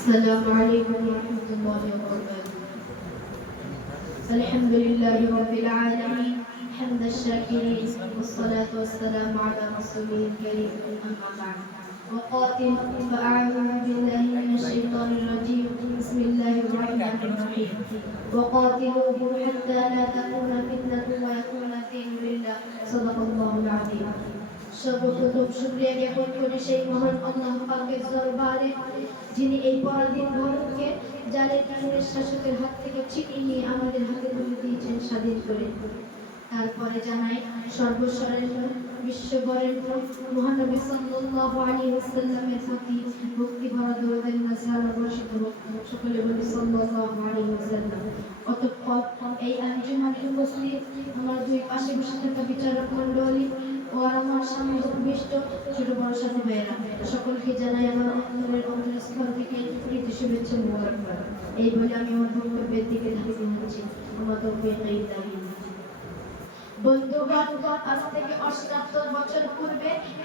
السلام عليكم ورحمة الله وبركاته. الحمد لله رب العالمين حمد الشاكرين والصلاة والسلام على رسوله الكريم أما بعد. وقاتل فأعوذ بالله من الشيطان الرجيم. بسم الله الرحمن الرحيم. وقاتلوهم حتى لا تكون فتنة ويكون الدين لله. صدق الله العظيم. সর্বপ্রথম শুক্রিয়া জ্ঞাপন করি সেই মহান দরবারে, যিনি এই পরাধীন ভারতকে শাসকের হাত থেকে নিয়ে আমাদের হাতে দিয়েছেন স্বাধীন করে। তারপরে জানাই বিশ্ববরের মহানবী সাল্লাল্লাহু আলাইহি ওয়াসাল্লামের প্রতি ভক্তি ভরা বর্ষিত সকলে বলি সাল্লাল্লাহু আলাইহি ওয়াসাল্লাম। অতঃপর এই উপস্থিত, আমার দুই পাশে বসে থাকা বিচারক মণ্ডলী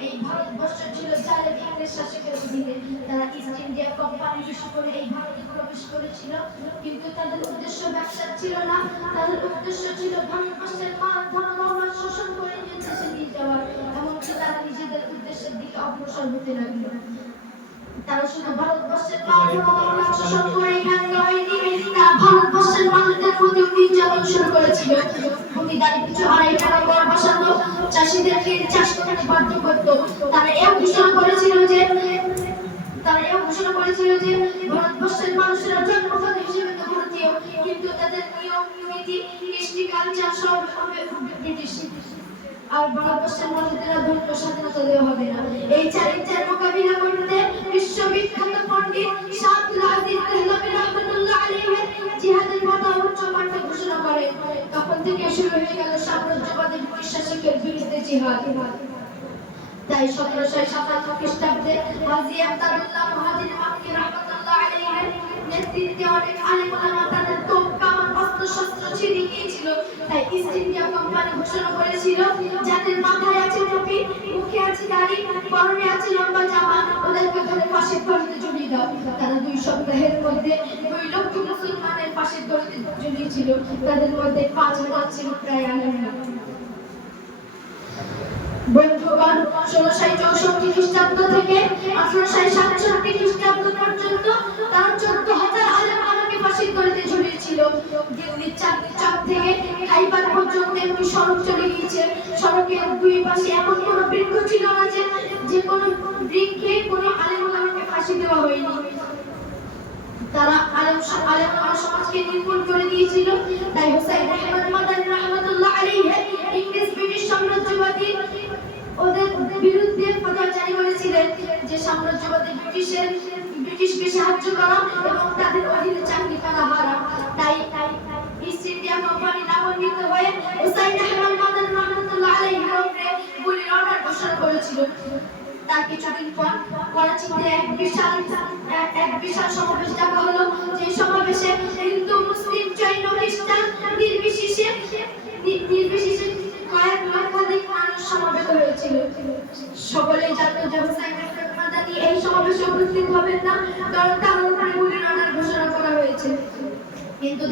এই ভারতবর্ষ ছিল তারা ইস্ট ইন্ডিয়া কোম্পানি করে এই প্রবেশ করেছিল। কিন্তু তাদের উদ্দেশ্য ব্যবসা ছিল না। তাদের উদ্দেশ্য ছিল ভারতবর্ষের মান ধর্ম শোষণ করে নিয়ে দেশে নিয়ে যাওয়ার এমনকি তারা নিজেদের উদ্দেশ্যের দিকে অগ্রসর হতে লাগল। তারা শুধু ভারতবর্ষের শোষণ করে ভারতবর্ষের মানুষদের প্রতি নির্যাতন শুরু করেছিল। ভূমিদারি পিছু আড়াই টাকা গড় বসানো চাষিদেরকে চাষ করতে বাধ্য করতো। তারা এও ঘোষণা করেছিল যে তারা এও ঘোষণা করেছিল যে ভারতবর্ষের মানুষেরা জন্মগত হিসেবে তো ভারতীয় কিন্তু তাদের নিয়ম নীতি কৃষ্টি কালচার সব হবে ব্রিটিশ। আর ভারতবর্ষের মানুষদের ধর্ম স্বাধীনতা দেওয়া হবে না। এই চ্যালেঞ্জের মোকাবিলা করতে বিশ্ববিখ্যাত পণ্ডিত শাহ আজিজ দেহলভী রহমাতুল্লাহ আলাইহি জিহাদের কথা উচ্চ কণ্ঠে ঘোষণা করেন। তখন থেকে শুরু হয়ে গেল সাম্রাজ্যবাদী বৈশাসিকের বিরুদ্ধে জিহাদ। তাই সতেরোশো সাতান্ন খ্রিস্টাব্দে হাজি আহতাবুল্লাহ মহাজির মাক্কি রহমাতুল্লাহ আলাইহি নেতৃত্বে অনেক আলেম ওলামা নিয়েছিল তাই ইস্ট ইন্ডিয়া কোম্পানি ঘোষণা করেছিল যাদের মাথায় আছে টুপি, মুখে আছে দাড়ি, পরনে আছে লম্বা জামা, ওদেরকে ধরে পাশের দড়িতে জড়িয়ে দাও। তারা দুই সপ্তাহের মধ্যে দুই লক্ষ মুসলমানের পাশের দড়িতে জড়িয়েছিল তাদের মধ্যে পাঁচ হাজার ছিল প্রায় আলেমরা। বন্ধুগণ ষোলোশো চৌষট্টি খ্রিস্টাব্দ থেকে আঠারোশো সাতষট্টি খ্রিস্টাব্দ পর্যন্ত তার চোদ্দ হাজার আলেম আমাকে ফাঁসির দড়িতে ঝুলিয়েছিল দিল্লির চাঁদনি চক থেকে খাইবার পর্যন্ত এমনি সড়ক চলে গিয়েছে। সড়কের দুই পাশে এমন কোনো বৃক্ষ ছিল না যে যে কোনো বৃক্ষে কোনো আলেম আমাকে ফাঁসি দেওয়া হয়নি। তারা আলেম আলেম সমাজকে নির্মূল করে দিয়েছিল। তাই হুসাইন আহমদ মাদানী রহমতুল্লাহ আলাইহি ইংরেজ, ব্রিটিশ সাম্রাজ্যবাদী ওদের বিরুদ্ধে ফতোয়া জারি করেছিলেন যে সাম্রাজ্যবাদী ব্রিটিশের ব্রিটিশকে সাহায্য করা এবং তাদের অধীনে চাকরি করা হারাম তাই তাই ইস্ট ইন্ডিয়া কোম্পানি হয়ে আহমদ মাদানী উপরে ঘোষণা করেছিল। তার কিছুদিন পর করাচিতে এক বিশাল এক বিশাল সমাবেশ ডাকা হলো। যে সমাবেশে হিন্দু, মুসলিম, জৈন, খ্রিস্টান নির্বিশেষে নি- নির্বিশেষে কয়েক লক্ষাধিক মানুষ সমবেত হয়েছিল সকলেই জানতো যে হুসাইন আহমেদ মাদানি এই সমাবেশে উপস্থিত হবেন না কিন্তু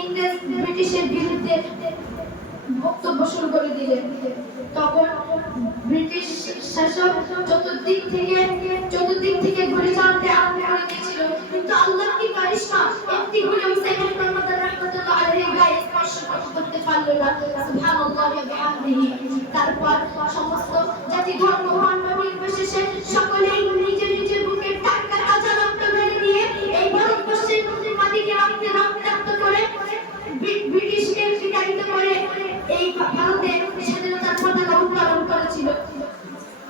ইংরেজ ব্রিটিশের বিরুদ্ধে বক্তব্য শুরু করে দিলেন তখন ব্রিটিশ শাসক চতুর্দিক থেকে চতুর্দিক থেকে গুলি চালাতে আরম্ভ করে দিয়েছিল কিন্তু আল্লাহ কি কারিশমা একটি গুলি হুসাইন আহমদ মাদান রাহমাতুল্লাহ আলাইহি গায়ে স্পর্শ করতে পারল না। তারপর সমস্ত জাতি, ধর্ম, বর্ণ নির্বিশেষে সকলেই নিজের নিজের বুকে টাটকা তাজা রক্ত ঢেলে দিয়ে এই ভারতবর্ষের মাটিকে রক্তে রক্তাক্ত করে ব্রিটিশকে বিতাড়িত করে এই ভারতে স্বাধীনতার পতাকা উত্তোলন করেছিল।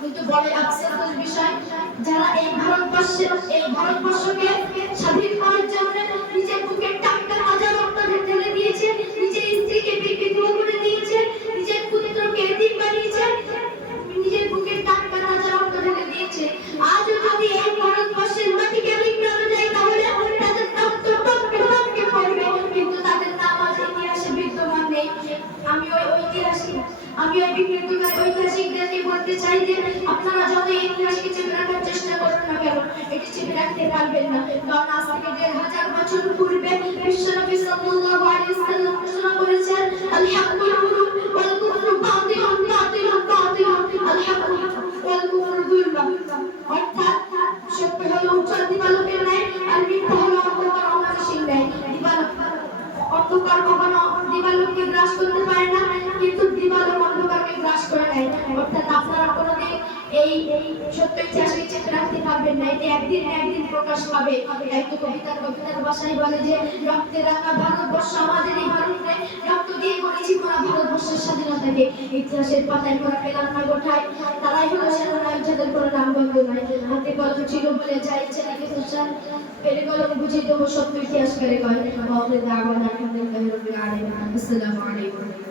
কিন্তু বড় আফসোসের বিষয়, যারা এই ভারতবর্ষে এই ভারতবর্ষকে স্বাধীন যে আপনারা যত ইতিহাসকে চেপে রাখার চেষ্টা করুন না কেন, এটি চেপে রাখতে পারবেন না। কারণ আজ থেকে দেড় হাজার বছর পূর্বে বিশ্বনবী সাল্লাল্লাহু আলাইহি ওয়াসাল্লাম ঘোষণা করেছেন আল হাক্কুল হুরুম ওয়াল কুফরু বাতিলুন বাতিলুন বাতিলুন আল হাক্কু ওয়াল কুফরু যুলম অর্থাৎ সত্য হলো উজ্জ্বল দিবালোকের ন্যায় আর মিথ্যা হলো অন্ধকার অমানুষের ন্যায়। দিবালোক অন্ধকার কখনো দিবালোককে গ্রাস করতে পারে না, কিন্তু দিবালোক অন্ধকারকে গ্রাস করে নেয়। অর্থাৎ এই সত্য ইতিহাসকে চেপে রাখতে পারবেন না। এটি একদিন একদিন প্রকাশ পাবে। একটু কবিতার কবিতার ভাষায় বলে যে, রক্তে রাঙা ভারতবর্ষ আমাদের এই ভারতে রক্ত দিয়ে করেছি মোরা ভারতবর্ষের স্বাধীনতাকে। ইতিহাসের পাতায় মোরা পেলাম না গোঠায়। তারাই হলো সেনানায়ক যাদের কোনো নাম নামগন্ধ নাই। হাতে কলম ছিল বলে যা ইচ্ছে লিখে ফেলছেন পেলে কলম বুঝিয়ে দেবো সত্য ইতিহাস করে কয়। বাবরে দাওয়ানা আলহামদুলিল্লাহি রাব্বিল আলামিন আসসালামু আলাইকুম।